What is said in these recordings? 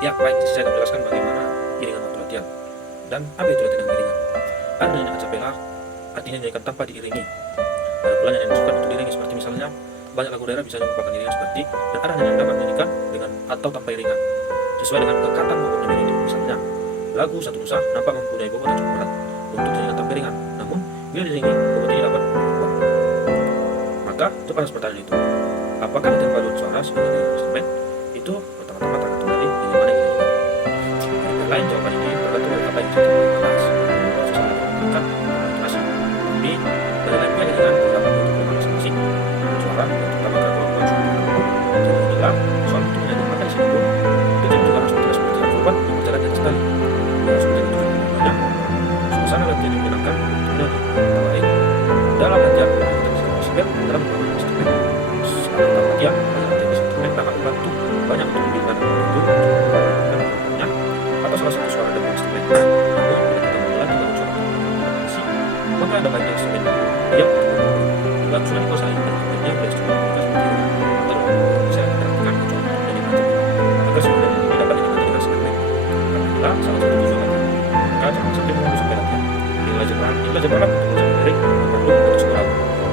Ya, baik, saya akan menjelaskan bagaimana iringan waktu latihan dan apa itu latihan dengan iringan. Ada nyanyian acapella, artinya nyanyikan tanpa diiringi. Ada pula nyanyian disukai untuk diiringi, seperti misalnya banyak lagu daerah bisa merupakan iringan seperti, dan ada nyanyian dapat menyanyikan dengan atau tanpa iringan, sesuai dengan kekatan bobotnya melodi. Misalnya, lagu Satu Nusa nampak mempunyai bobot yang cukup berat untuk dinyanyikan tanpa iringan, namun bila diiringi, bobot ini dapat berkuat. Maka, untuk atas pertanyaan itu, apakah latihan paduan suara sebagai instrumen? Itu pertama-tama tergantung dari yang mana yang dinyanyikan. Lain jawaban ini tergantung dari apa yang bisa dibawa keras, susah menggunakan intonasi. Tapi dari lain pula iringan terdapat bentuk kelemahan masing-masing. Suara yang terutama gangguan suara. Jadi inilah soal untuk menyanyikan maka di sini pun kita juga harus bertindak seperti yang korban yang berjalan di atas tali. Yang harus menjadi tujuan banyak. Suasana latihan yang menyenangkan untuk menyanyi. Antara lain dalam latihan kita bisa bersiap dalam membangun instrumen. Saat latihan instrumen dapat membantu banyak untuk memberikan itu dan membangunnya atau salah satu suara dari instrumen. Namun bila kita melatih dalam suara komunikasi, maka ada banyak instrumen yang juga sudah dikuasai dan kemudian bila instrumen komunikasi menjadi lalu bisa diperhatikan kecuali untuk menjadi macam agar sebenarnya ini dapat dinikmati dengan sangat baik. Karena itulah salah satu tujuan latihan. Maka jangan sampai menunggu sampai latihan. Inilah jadwal untuk belajar dari perlu untuk sekolah.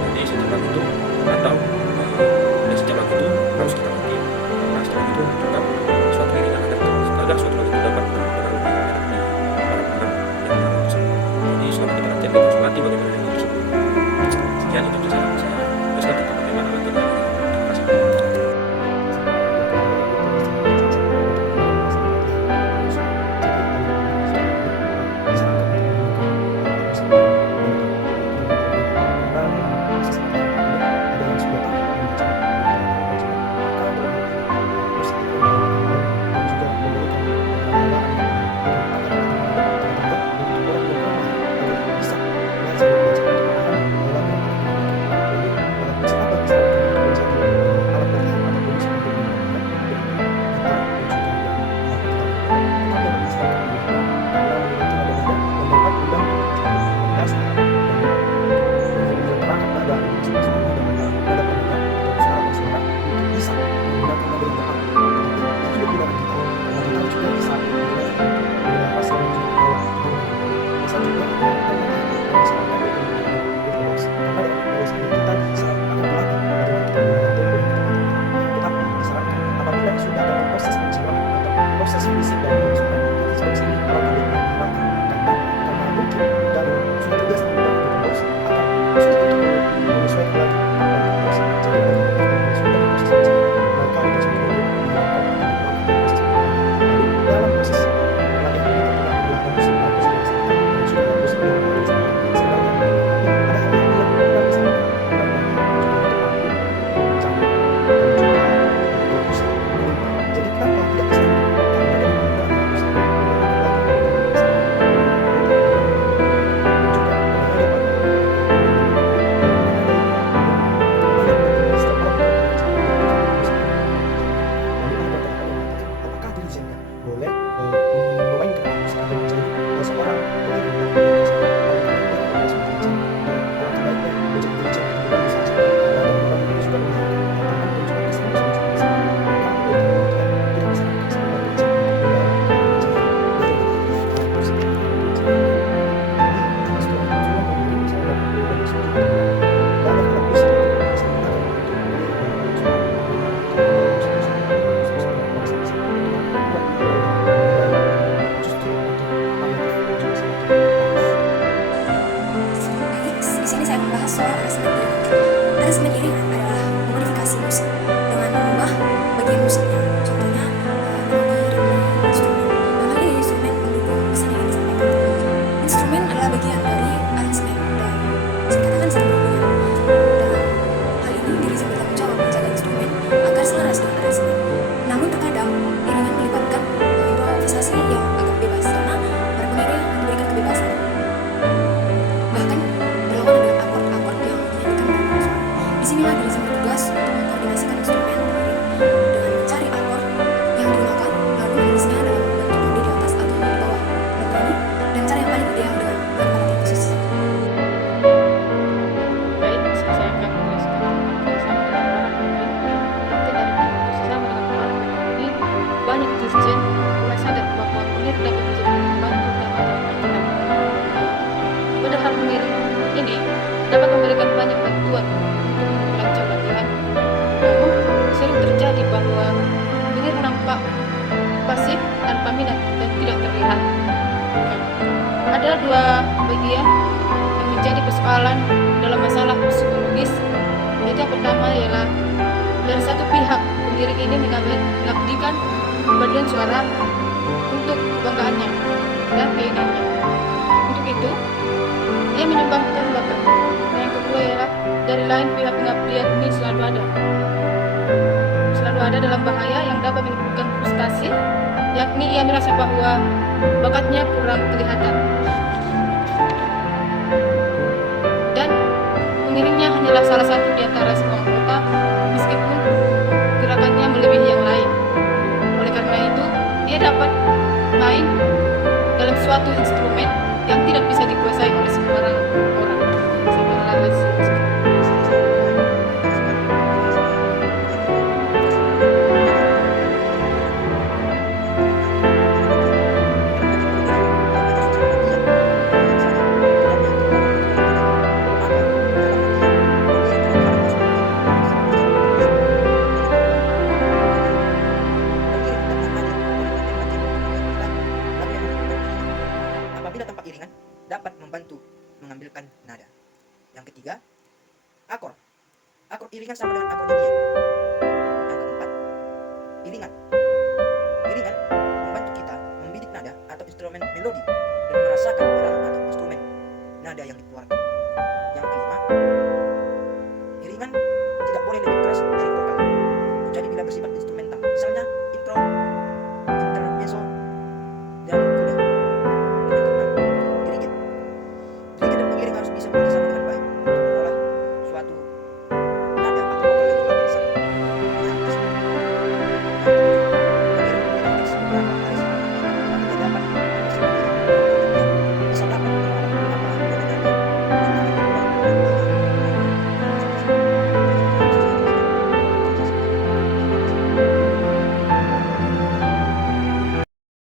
Jadi setiap lagu itu atau setiap lagu itu harus kita latih. Karena setelah itu tetap suatu iringan agar suatu lagu itu dapat berpengaruh di para pendengar yang mendengar tersebut. Jadi selama kita latihan kita harus latih bagaimana yang tersebut. Sekian itu saja saya jelaskan tentang bagaimana latihan. Terima kasih. Proses fisik dan emosional seperti ini kalau kalian melakukan karena mungkin dan sudah terbiasa menggunakan terus akan sulit untuk menyesuaikan lagi terus jadi sudah proses fisik maka itu sebetulnya dilakukan proses lalu dalam proses latihan ini kita melakukan bagus dan sudah bagus sebenarnya ada hal-hal yang kita bisa jadi kenapa tidak bisa boleh memainkan musik atau menjadi seorang aransemen iringan adalah memodifikasi musik dengan mengubah bagian musiknya. Contohnya, ritme instrumen. Dalam hal ini instrumen pendukung pesan yang disampaikan. Instrumen adalah bagian dari aransemen dan singkatan saling berhubungan. Dalam hal ini diri bertanggung jawab menjaga instrumen agar selaras dengan aransemen. Namun terkadang iringan melibatkan improvisasi yang agak bebas karena para pengiring diberikan kebebasan. Bahkan berlawanan dengan akord-akord yang dinyanyikan dalam suara. Di sini dua bagian yang menjadi persoalan dalam masalah psikologis. Yaitu yang pertama ialah dari satu pihak pengiring ini mengabdikan bagian suara untuk kebanggaannya dan keinginannya. Untuk itu, ia menyumbangkan bakat. Dan yang kedua ialah dari lain pihak pengabdian ini selalu ada dalam bahaya yang dapat menimbulkan frustasi, yakni ia merasa bahwa bakatnya kurang kelihatan dan pengiringnya hanyalah salah satu di antara semua anggota meskipun gerakannya melebihi yang lain. Oleh karena itu, ia dapat main dalam suatu instrumen yang tidak bisa dikuasai oleh sembarang orang. Apabila tampak iringan dapat membantu mengambilkan nada. Yang ketiga, akor. Akor iringan sama dengan akor nyanyian. Yang keempat, iringan. Iringan membantu kita membidik nada atau instrumen melodi dan merasakan irama atau instrumen nada yang dikeluarkan. Yang kelima, iringan tidak boleh lebih keras dari vokal. Jadi bila bersifat instrumen